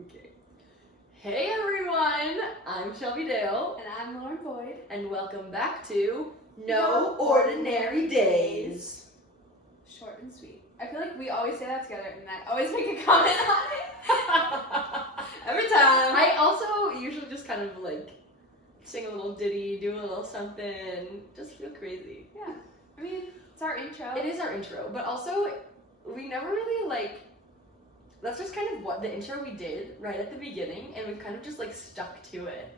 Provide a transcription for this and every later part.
Okay. Hey everyone, I'm Shelby Dale. And I'm Lauren Boyd. And welcome back to No Ordinary Days. Short and sweet. I feel like we always say that together and I always make a comment on it. Every time. I also usually just kind of like sing a little ditty, do a little something, just feel crazy. Yeah. I mean, it's our intro. It is our intro, but also we never really like, that's just kind of what the intro we did right at the beginning, and we've kind of just like stuck to it.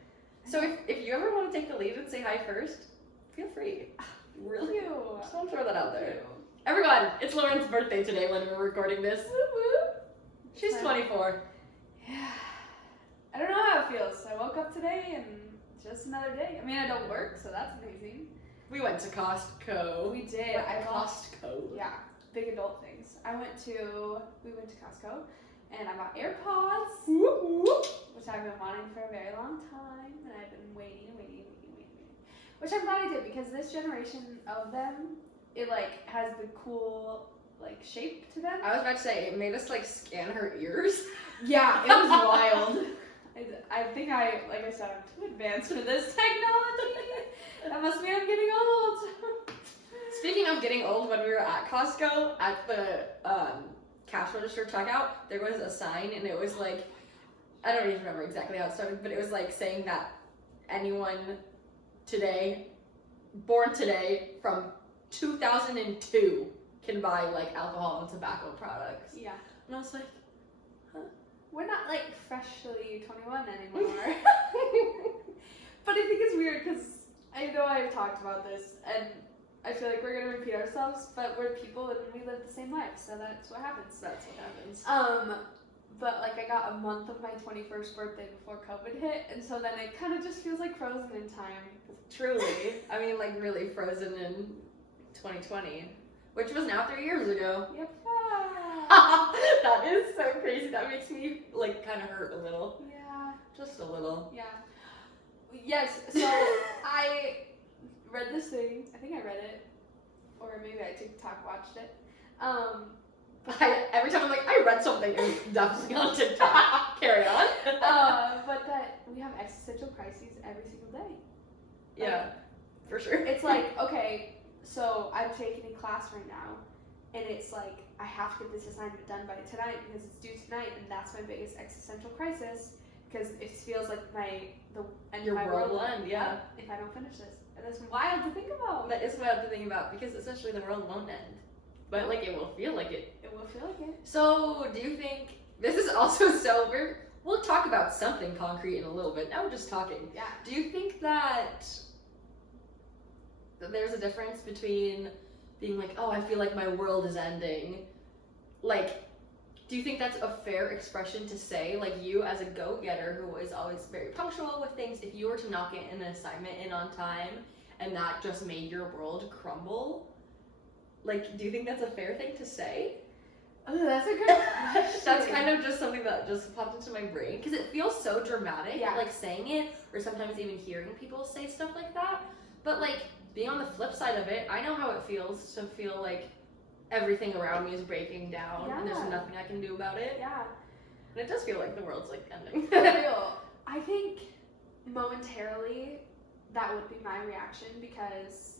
So if you ever want to take the lead and say hi first, feel free. Really? Just want to throw that out there. Everyone, it's Lauren's birthday today when we're recording this. Woo woo. She's 24. Yeah. I don't know how it feels. I woke up today and it's just another day. I mean, I don't work, so that's amazing. We went to Costco. We did. Costco. Yeah, big adult things. We went to Costco and I bought AirPods, which I've been wanting for a very long time, and I've been waiting. Which I'm glad I did, because this generation of them, it like has the cool like shape to them. I was about to say, it made us like scan her ears. Yeah, it was wild. I think like I said, I'm too advanced for this technology. That must mean I'm getting old. Speaking of getting old, when we were at Costco, at the cash register checkout, there was a sign, and it was like, I don't even remember exactly how it started, but it was like saying that anyone today, born today, from 2002 can buy like alcohol and tobacco products. Yeah. And I was like, huh? We're not like freshly 21 anymore. But I think it's weird because I know I've talked about this and I feel like we're gonna repeat ourselves, but we're people and we live the same life, so that's what happens. That's what happens. But like I got a month of my 21st birthday before COVID hit, and so then it kind of just feels like frozen in time. Truly. I mean, like really frozen in 2020, which was now 3 years ago. Yep. That is so crazy. That makes me like kind of hurt a little. Yeah. Just a little. Yeah. Yes. So I read this thing. I think I read it, or maybe I TikTok watched it. Every time I'm like, I read something, it's definitely on TikTok. Carry on. But that we have existential crises every single day. Yeah, for sure. It's like, okay, so I'm taking a class right now, and it's like, I have to get this assignment done by tonight because it's due tonight, and that's my biggest existential crisis, because it feels like the end of my world will end, yeah. if I don't finish this. And that's wild to think about. That is wild to think about, because essentially the world won't end. But like, it will feel like it. It will feel like it. So, do you think, this is also so weird, we'll talk about something concrete in a little bit, now we're just talking. Yeah. Do you think that there's a difference between being like, oh, I feel like my world is ending? Like, do you think that's a fair expression to say? Like, you as a go-getter who is always very punctual with things, if you were to not get an assignment in on time and that just made your world crumble, like, do you think that's a fair thing to say? Oh, that's a good question. That's kind of just something that just popped into my brain, because it feels so dramatic, Yeah. like saying it, or sometimes even hearing people say stuff like that. But like, being on the flip side of it, I know how it feels to feel like everything around me is breaking down, and there's nothing I can do about it. Yeah. And it does feel like the world's like ending. For real. I think momentarily that would be my reaction, because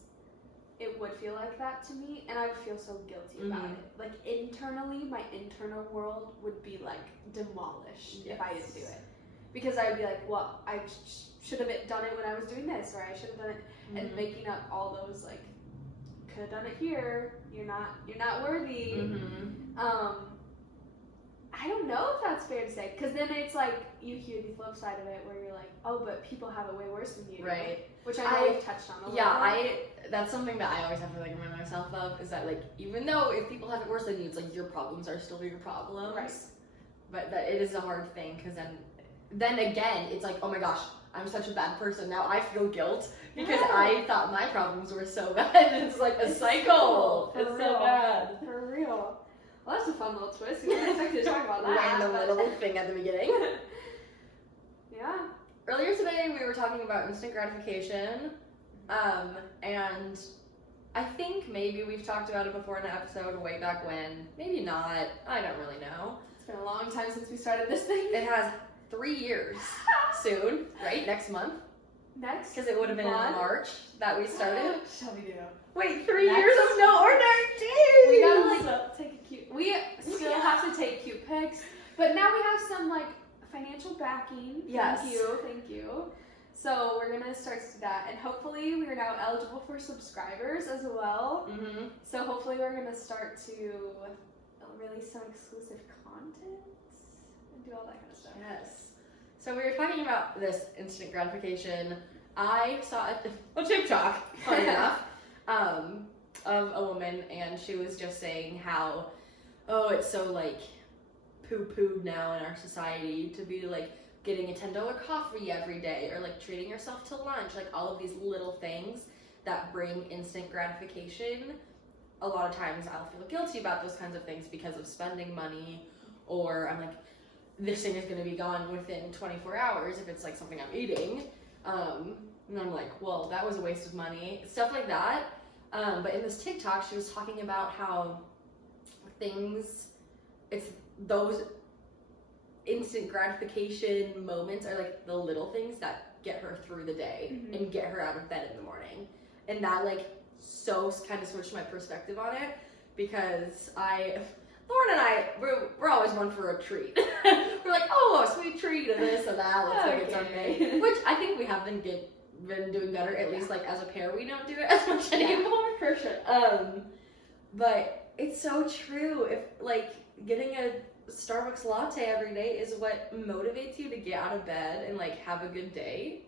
it would feel like that to me, and I would feel so guilty about it. Like, internally, my internal world would be like demolished if I didn't do it, because I would be like, well, I should have done it when I was doing this, or I should have done it, and making up all those like, could have done it here, you're not worthy. I don't know if that's fair to say, because then it's like you hear the flip side of it where you're like, oh, but people have it way worse than you. Right. Which I know we've touched on a little bit. That's something that I always have to like remind myself of, is that like, even though if people have it worse than you, it's like your problems are still your problems. Right. But that it is a hard thing, because then again, it's like, oh my gosh, I'm such a bad person. Now I feel guilt because I thought my problems were so bad. It's like a cycle. It's so bad. For real. Well, that's a fun little twist. We didn't expect you to talk about that. Random little thing at the beginning. Yeah. Earlier today, we were talking about instant gratification, and I think maybe we've talked about it before in an episode way back when. Maybe not. I don't really know. It's been a long time since we started this thing. It has 3 years soon, right? Next month. Next? Because it would have been in March that we started. Shelby do. Wait, 3 Next. years is no ordinary days! We gotta like take a cute. We still have to take cute pics, but now we have some like financial backing. Yes. Thank you. So we're gonna start to do that, and hopefully we are now eligible for subscribers as well. Mm-hmm. So hopefully we're gonna start to release some exclusive content and do all that kind of stuff. Yes. So we were talking about this instant gratification. I saw it on TikTok, funny enough, of a woman, and she was just saying how, oh, it's so like poo-pooed now in our society to be like getting a $10 coffee every day, or like treating yourself to lunch, like all of these little things that bring instant gratification. A lot of times I'll feel guilty about those kinds of things because of spending money, or I'm like, this thing is going to be gone within 24 hours if it's like something I'm eating. And I'm like, well, that was a waste of money. Stuff like that. But in this TikTok, she was talking about how it's those instant gratification moments are like the little things that get her through the day and get her out of bed in the morning. And that like so kind of switched my perspective on it, because Lauren and I, we're always one for a treat. We're like, oh, a sweet treat and this and that. Let's go get something. Which I think we have been doing better. At least like as a pair, we don't do it as much anymore. For sure. But it's so true. If like getting a Starbucks latte every day is what motivates you to get out of bed and like have a good day,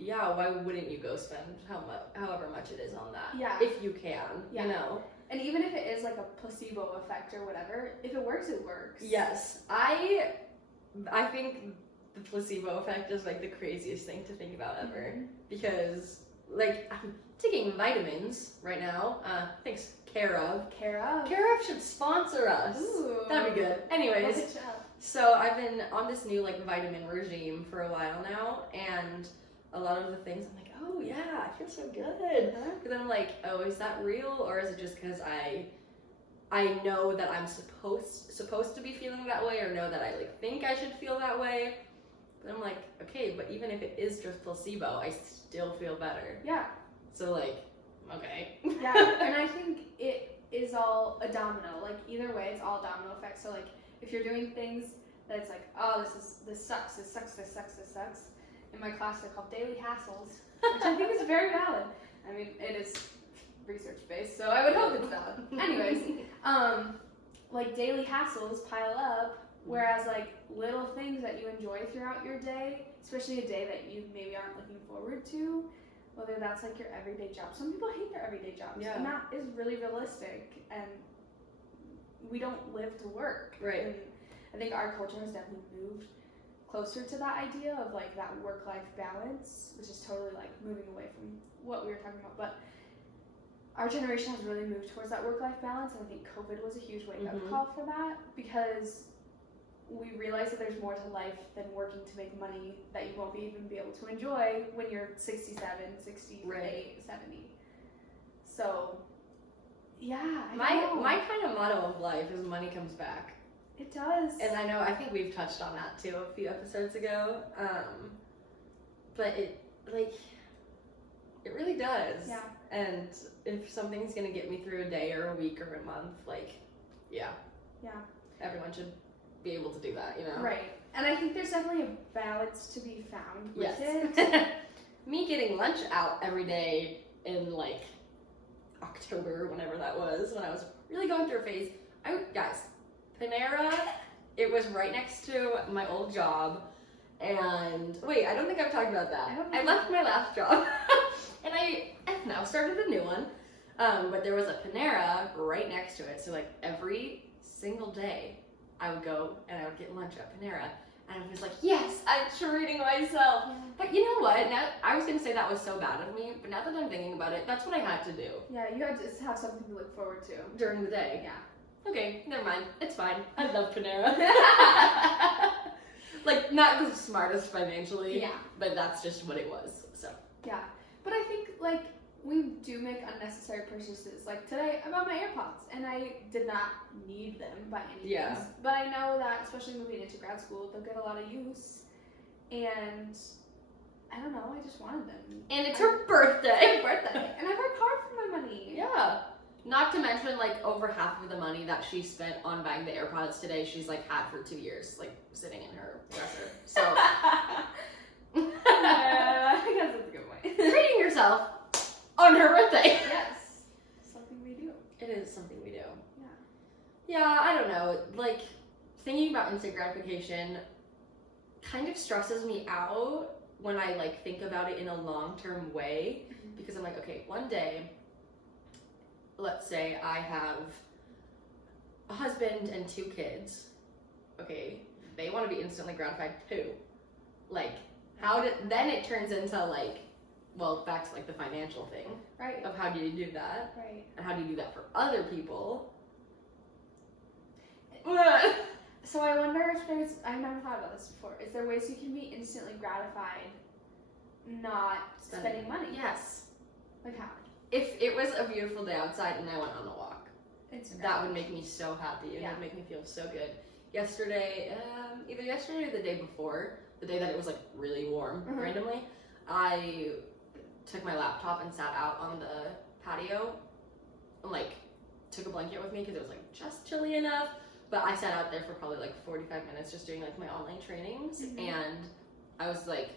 yeah, why wouldn't you go spend however much it is on that? Yeah. If you can, you know. And even if it is like a placebo effect or whatever, if it works, it works. Yes. I think the placebo effect is like the craziest thing to think about ever. Because like I'm taking vitamins right now. Thanks, Care of. Care of should sponsor us. Ooh. That'd be good. Anyways, good job. so I've been on this new like vitamin regime for a while now, and a lot of the things I'm like, oh yeah, I feel so good. But then I'm like, oh, is that real, or is it just because I know that I'm supposed to be feeling that way, or know that I like think I should feel that way? But I'm like, okay, but even if it is just placebo, I still feel better. Yeah. So like, okay. Yeah, and I think it is all a domino. Like either way, it's all domino effect. So like if you're doing things that it's like, oh, this sucks. In my class, they're called daily hassles, which I think is very valid. I mean, it is research based, so I would hope it's valid. Anyways, like daily hassles pile up, whereas like little things that you enjoy throughout your day, especially a day that you maybe aren't looking forward to, whether that's like your everyday job. Some people hate their everyday jobs, and that is really realistic, and we don't live to work. Right. And I think our culture has definitely moved closer to that idea of like that work-life balance, which is totally like moving away from what we were talking about. But our generation has really moved towards that work-life balance, and I think COVID was a huge wake-up call for that, because we realize that there's more to life than working to make money that you won't even be able to enjoy when you're 67, 68, 70. So, yeah. My kind of motto of life is money comes back. It does. And I think we've touched on that too a few episodes ago. But it really does. Yeah. And if something's gonna get me through a day or a week or a month, like, yeah. Yeah. Everyone should be able to do that, you know? Right. And I think there's definitely a balance to be found with it. Me getting lunch out every day in like October, whenever that was, when I was really going through a phase. Guys, Panera, it was right next to my old job, and wait, I don't think I've talked about that. I left my last job, and I've now started a new one, but there was a Panera right next to it, so like every single day, I would go and I would get lunch at Panera, and I was like, yes, I'm treating myself. Yeah. But you know what? Now I was gonna say that was so bad of me, but now that I'm thinking about it, that's what I had to do. Yeah, you had to have something to look forward to during the day. Yeah. Okay, never mind. It's fine. I love Panera. Like, not the smartest financially, but that's just what it was. So. Yeah, but I think like we do make unnecessary purchases. Like today, I bought my AirPods, and I did not need them by any means. Yeah. But I know that, especially moving into grad school, they'll get a lot of use. And I don't know, I just wanted them. And it's her birthday. It's my birthday, and I work hard for my money. Yeah. Not to mention, like, over half of the money that she spent on buying the AirPods today, she's, like, had for 2 years, like, sitting in her dresser. So, yeah, I guess that's a good point. treating yourself on her birthday. Yes, something we do. It is something we do. Yeah. Yeah, I don't know. Like, thinking about instant gratification kind of stresses me out when I, like, think about it in a long-term way. Because I'm like, okay, one day, let's say I have a husband and 2 kids. Okay, they want to be instantly gratified too. Like, then it turns into, like, well, back to, like, the financial thing. Right. Of how do you do that? Right. And how do you do that for other people? So I wonder if there's, I've never thought about this before, is there ways you can be instantly gratified not spending money? Yes. Like how? If it was a beautiful day outside and I went on a walk, Instagram. that would make me so happy. It would make me feel so good. Yesterday, either yesterday or the day before, the day that it was like really warm randomly, I took my laptop and sat out on the patio and like took a blanket with me because it was like just chilly enough. But I sat out there for probably like 45 minutes just doing like my online trainings, and I was like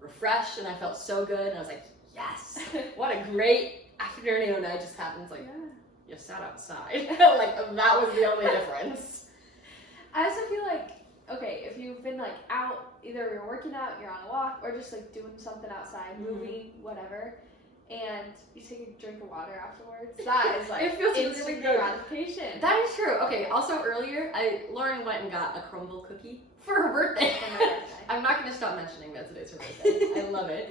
refreshed and I felt so good, and I was like, yes, what a great afternoon. I just happened like, you sat outside. Like, that was the only difference. I also feel like, okay, if you've been like out, either you're working out, you're on a walk, or just like doing something outside, moving, whatever, and you take a drink of water afterwards, that is like it feels instant really good. gratification. That is true. Okay, also earlier, Lauren went and got a crumble cookie for her birthday. For my birthday. I'm not going to stop mentioning that today's her birthday. I love it.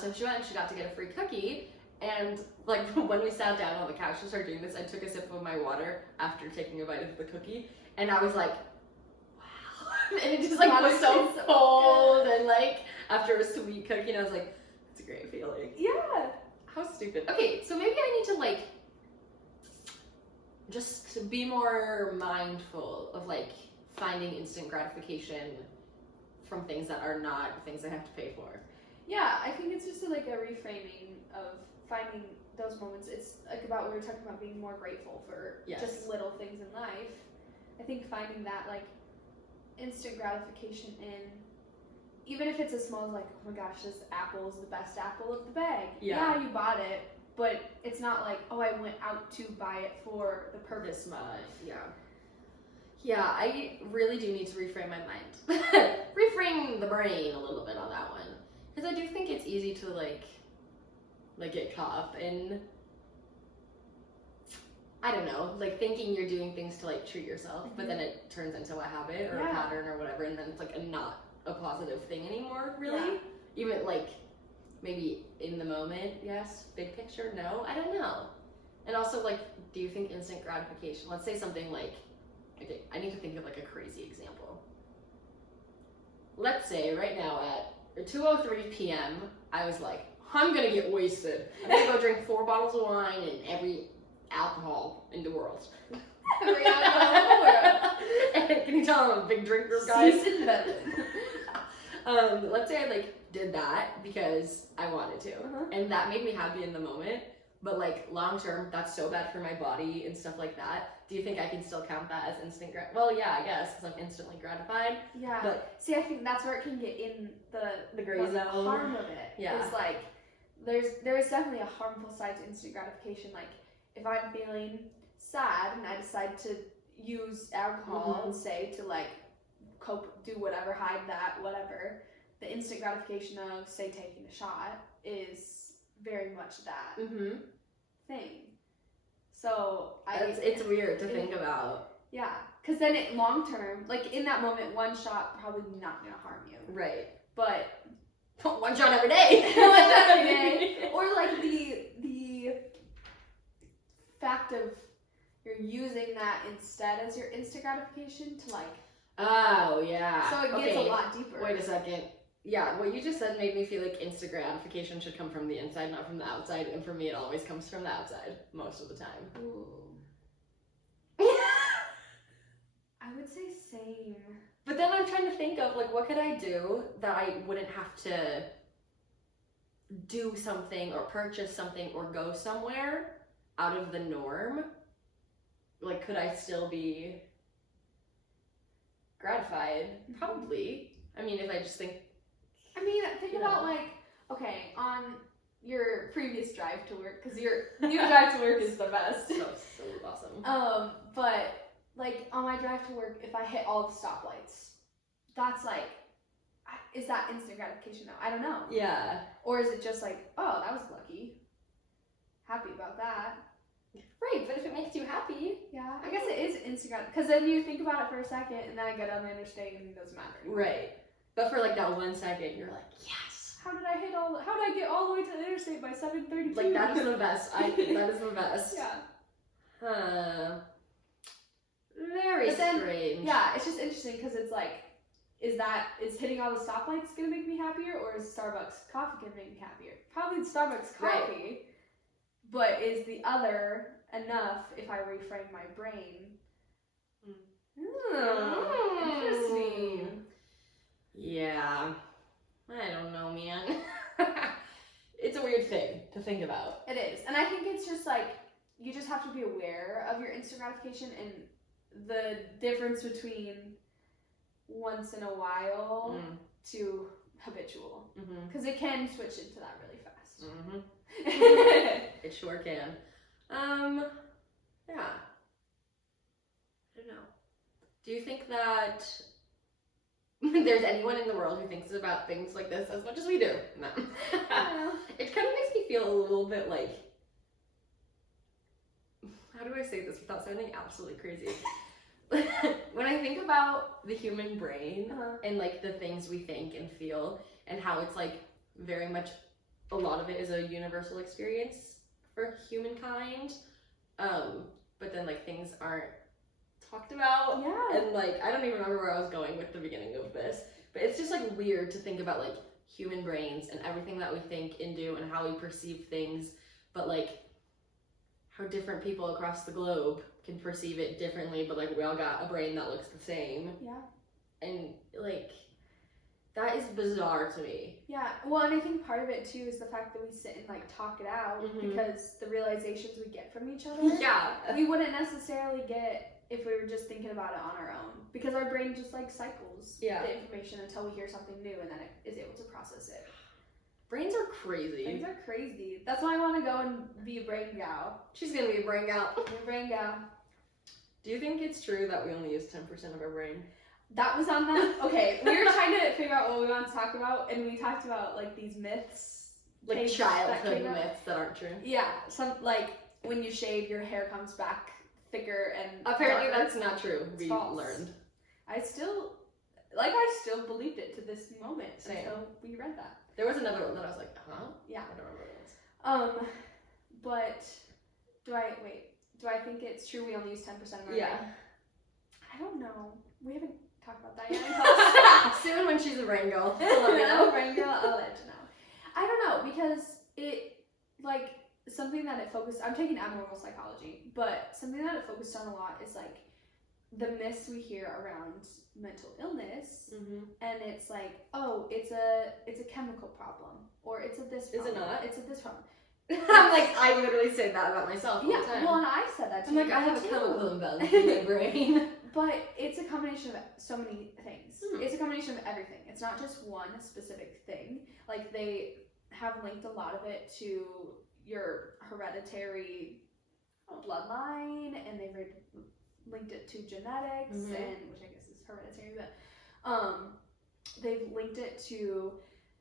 So she went and she got to get a free cookie. And like when we sat down on the couch to start doing this, I took a sip of my water after taking a bite of the cookie, and I was like, wow. And it just like was so cold, and like after a sweet cookie, and I was like, it's a great feeling. Yeah. How stupid. Okay, so maybe I need to like just be more mindful of like finding instant gratification from things that are not things I have to pay for. Yeah, I think it's just like a reframing of finding those moments. It's like about, we were talking about being more grateful for just little things in life. I think finding that like instant gratification in, even if it's as small as like, oh my gosh, this apple is the best apple of the bag. Yeah, you bought it, but it's not like, oh, I went out to buy it for the purpose of. Yeah, I really do need to reframe my mind. Reframe the brain a little bit on that one. Because I do think it's easy to like get caught up in, I don't know, like thinking you're doing things to like treat yourself, but then it turns into a habit or a pattern or whatever, and then it's like not a positive thing anymore, really. Even like maybe in the moment, yes. Big picture, no. I don't know. And also, like, do you think instant gratification? Let's say something like, okay, I need to think of like a crazy example. Let's say right now at 2:03 p.m., I was like, I'm gonna get wasted. I'm gonna go drink 4 bottles of wine and every alcohol in the world. Every alcohol in the world. And can you tell I'm a big drinker, guys? Seasoned Let's say I like did that because I wanted to, and that made me happy in the moment. But like long term, that's so bad for my body and stuff like that. Do you think I can still count that as instant Well, yeah, I guess, because I'm instantly gratified. Yeah. But see, I think that's where it can get in the gray zone. Harm of it. Yeah. It's like there is definitely a harmful side to instant gratification. Like if I'm feeling sad and I decide to use alcohol, say, to like cope, do whatever, hide that, whatever, the instant gratification of, say, taking a shot is very much that thing. So it's weird to think about. Yeah, because then it long term, like in that moment, one shot probably not gonna harm you. Right. But one shot every day. One shot every day. Or like the fact of you're using that instead as your instant gratification to like. Oh yeah. So it gets a lot deeper. Wait a second. yeah, what you just said made me feel like instant gratification should come from the inside, not from the outside. And for me, it always comes from the outside most of the time. Ooh. I would say same. But then I'm trying to think of, like, what could I do that I wouldn't have to do something or purchase something or go somewhere out of the norm? Like, could I still be gratified? Probably. I mean, if I just think... think about, like, okay, on your previous drive to work, because your new drive to work is the best. So awesome. But, like, on my drive to work, if I hit all the stoplights, that's, like, is that instant gratification now? I don't know. Yeah. Or is it just like, oh, that was lucky. Happy about that. Right, but if it makes you happy... Yeah, I guess it is instant gratification. Because then you think about it for a second, and then I get on the interstate, and it doesn't matter anymore. Right. But for, like, that 1 second, you're like, yes! How did I get all the way to the interstate by 7:32? Like, that is the best. That is the best. Yeah. Very strange. Yeah, it's just interesting, because it's like, is hitting all the stoplights gonna make me happier, or is Starbucks coffee gonna make me happier? Probably Starbucks coffee. Right. But is the other enough if I reframe my brain? Interesting. Yeah. I don't know, man. It's a weird thing to think about. It is. And I think it's just like, you just have to be aware of your instant gratification and the difference between once in a while to habitual. Because it can switch into that really fast. It sure can. Yeah. I don't know. Do you think that there's anyone in the world who thinks about things like this as much as we do? No. It kind of makes me feel a little bit like, how do I say this without sounding absolutely crazy? When I think about the human brain and like the things we think and feel and how it's like very much, a lot of it is a universal experience for humankind, but then like things aren't talked about. Yeah. And like, I don't even remember where I was going with the beginning of this, but it's just like weird to think about like human brains and everything that we think and do and how we perceive things, but like how different people across the globe can perceive it differently, but like we all got a brain that looks the same. Yeah. And like, that is bizarre to me. Yeah, well, and I think part of it too is the fact that we sit and like talk it out because the realizations we get from each other, we wouldn't necessarily get if we were just thinking about it on our own, because our brain just like cycles the information until we hear something new and then it is able to process it. Brains are crazy. Brains are crazy. That's why I want to go and be a brain gal. She's gonna be a brain gal. Be a brain gal. Do you think it's true that we only use 10% of our brain? That was on that. Okay, we were trying to figure out what we want to talk about, and we talked about like these myths, like childhood myths that aren't true. Yeah, some like when you shave, your hair comes back thicker and apparently darker. that's not true. We learned. I still believed it to this moment until we read that. There was another one that I was like, huh? Yeah, I don't remember what it was. But do I think it's true we only use 10% of our brain? I don't know. We haven't talked about that yet. Soon when she's a brain girl. When I'm a brain girl, I'll let you know. I don't know, because it, like, something that it focused, I'm taking abnormal psychology, but something that it focused on a lot is, like, the myths we hear around mental illness, and it's like, oh, it's a chemical problem, or it's a this problem. Is it not? It's a this problem. I'm like, I literally say that about myself all the time. Well, and I said that too. I'm like, I have a chemical imbalance in my brain. But it's a combination of so many things. It's a combination of everything. It's not just one specific thing. Like, they have linked a lot of it to your hereditary bloodline, and they've linked it to genetics, and which I guess is hereditary, but they've linked it to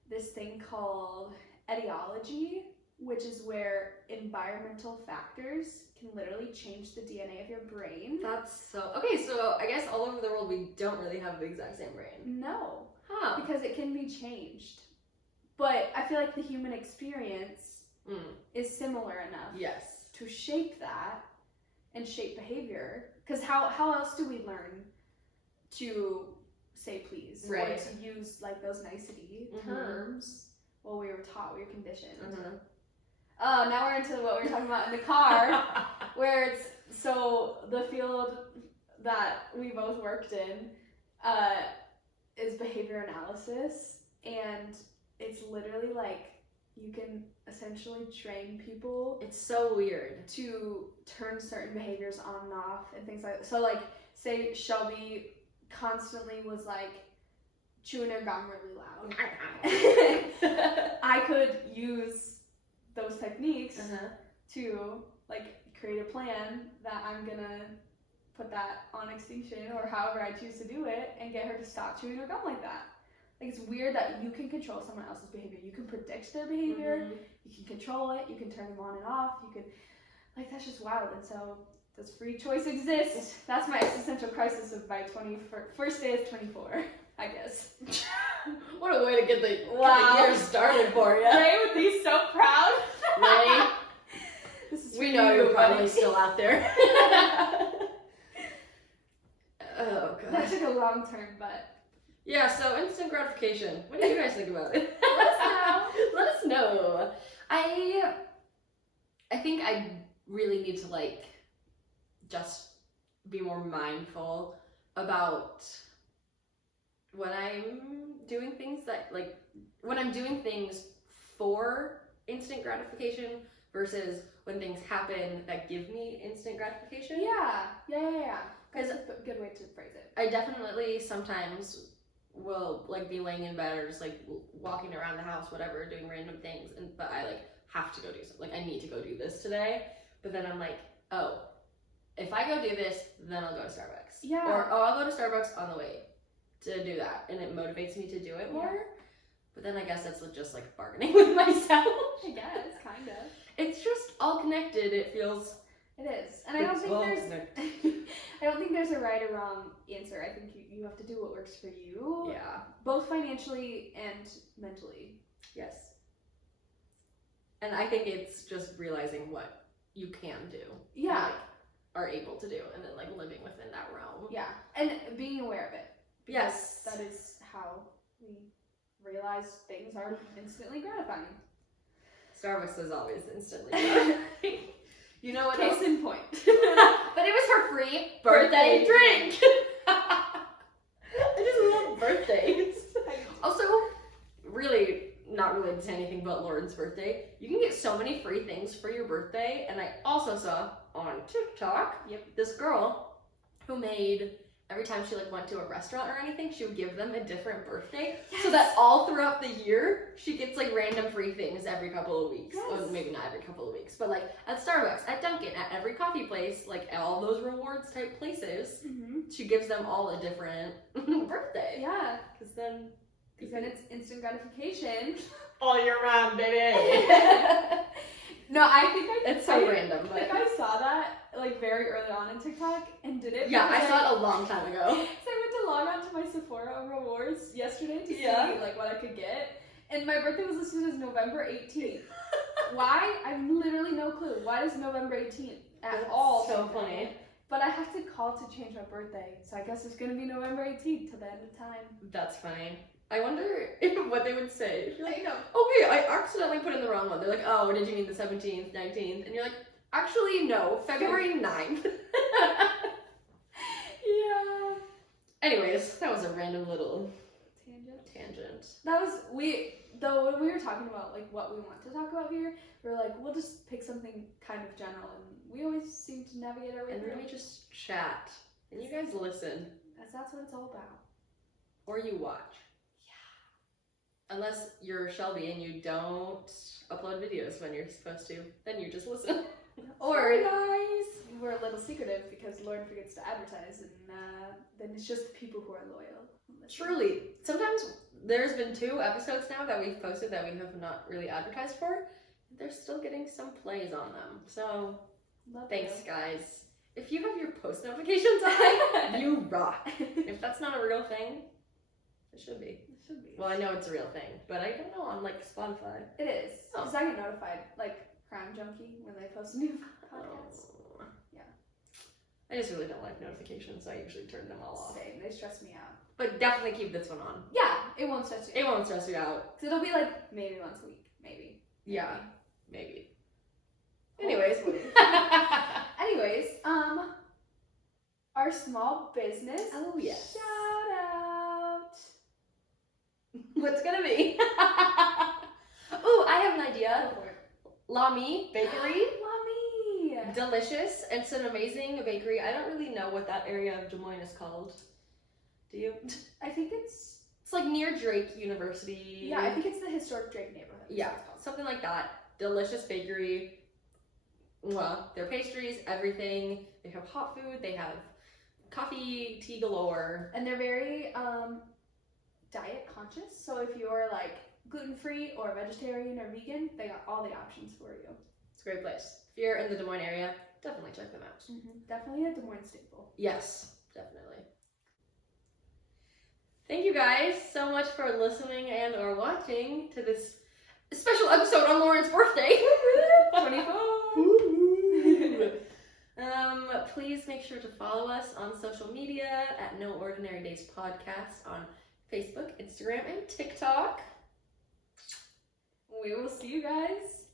this thing called etiology, which is where environmental factors can literally change the DNA of your brain. That's so... Okay, so I guess all over the world we don't really have the exact same brain. No. Because it can be changed. But I feel like the human experience is similar enough to shape that and shape behavior. Because how else do we learn to say please Right. or to use like those nicety terms. Well, we were taught, we were conditioned. Oh, now we're into what we were talking about in the car, where it's so the field that we both worked in is behavior analysis, and it's literally like you can essentially train people. It's so weird to turn certain behaviors on and off and things like that. So like, say Shelby constantly was like chewing her gum really loud. I could use those techniques to like create a plan that I'm gonna put that on extinction or however I choose to do it and get her to stop chewing her gum like that. Like, it's weird that you can control someone else's behavior. You can predict their behavior. You can control it. You can turn them on and off. You can, like, that's just wild. And so, does free choice exist? That's my existential crisis of my first day of 24, I guess. What a way to get the year started for you. Ray would be so proud. Ray, this is we know you're probably still out there. Oh, God. That took a long turn, but... Yeah, so instant gratification. What do you guys think about it? Let us know. Let us know. I think I really need to, like, just be more mindful about when I'm doing things that, like, when I'm doing things for instant gratification versus when things happen that give me instant gratification. Yeah. That's a good way to phrase it. I definitely sometimes will like be laying in bed or just like walking around the house, whatever, doing random things, but I like have to go do something. Like, I need to go do this today. But then I'm like, oh, if I go do this, then I'll go to Starbucks. Yeah. Or I'll go to Starbucks on the way to do that, and it motivates me to do it more. Yeah. But then I guess that's just like bargaining with myself. I guess, kind of. It's just all connected. It feels. It is, and I don't think there's a right or wrong answer. I think you have to do what works for you. Yeah. Both financially and mentally. Yes. And I think it's just realizing what you can do. Yeah. And, like, are able to do, and then like living within that realm. Yeah, and being aware of it. Yes. That is how we realize things are instantly gratifying. Starbucks is always instantly gratifying. You know what? Case in point. But it was her free birthday drink. I just love birthdays. Also, really not related to anything but Lauren's birthday. You can get so many free things for your birthday, and I also saw on TikTok, this girl who made every time she like went to a restaurant or anything, she would give them a different birthday, so that all throughout the year she gets like random free things every couple of weeks. Yes. Well, maybe not every couple of weeks, but like at Starbucks, at Dunkin', at every coffee place, like all those rewards type places, she gives them all a different birthday. Yeah, Because then it's instant gratification. all year round, baby. No, I think It's so random, I think I saw that like very early on in TikTok and did it. Yeah, I because saw it a long time ago. So I went to log on to my Sephora rewards yesterday to see like what I could get, and my birthday was listed as November 18th. Why? I have literally no clue. Why is November 18th at all? So funny. But I have to call to change my birthday, so I guess it's gonna be November 18th till the end of time. That's funny. I wonder what they would say. If you're like, I know. okay, I accidentally put in the wrong one. They're like, oh, did you mean the 17th, 19th? And you're like, actually, no, February 9th. Yeah. Anyways, that was a random little Tangent. That was, when we were talking about like what we want to talk about here, we were like, we'll just pick something kind of general, and we always seem to navigate our way And through. then we just chat. And you guys listen. That's what it's all about. Or you watch. Unless you're Shelby and you don't upload videos when you're supposed to, then you just listen. Or guys, we're a little secretive because Lauren forgets to advertise, and then it's just the people who are loyal. Truly, sometimes there's been 2 episodes now that we've posted that we have not really advertised for. They're still getting some plays on them. So, thanks guys. If you have your post notifications on, you rock. If that's not a real thing, it should be. Well, I know it's a real thing, but I don't know on like Spotify. It is. Because I get notified, like Crime Junkie, when they post a new podcast. Yeah. I just really don't like notifications, so I usually turn them all off. Same. They stress me out. But definitely keep this one on. Yeah, it won't stress you out. It won't stress you out. So it'll be like maybe once a week. Maybe. Yeah, maybe. Anyways. Anyways, our small business. Oh, yes. Shout out. What's gonna be? Oh, I have an idea. Go for it. Lamy Bakery. Mommy. Delicious. It's an amazing bakery. I don't really know what that area of Des Moines is called. Do you? I think it's. It's like near Drake University. Yeah, I think it's the historic Drake neighborhood. Yeah, something like that. Delicious bakery. Well, their pastries, everything. They have hot food. They have coffee, tea galore. And they're very diet conscious. So if you're like gluten-free or vegetarian or vegan, they got all the options for you. It's a great place. If you're in the Des Moines area, definitely check them out. Definitely a Des Moines staple. Yes, definitely. Thank you guys so much for listening and or watching to this special episode on Lauren's birthday. 24. Please make sure to follow us on social media at No Ordinary Days Podcast on Facebook, Instagram, and TikTok. We will see you guys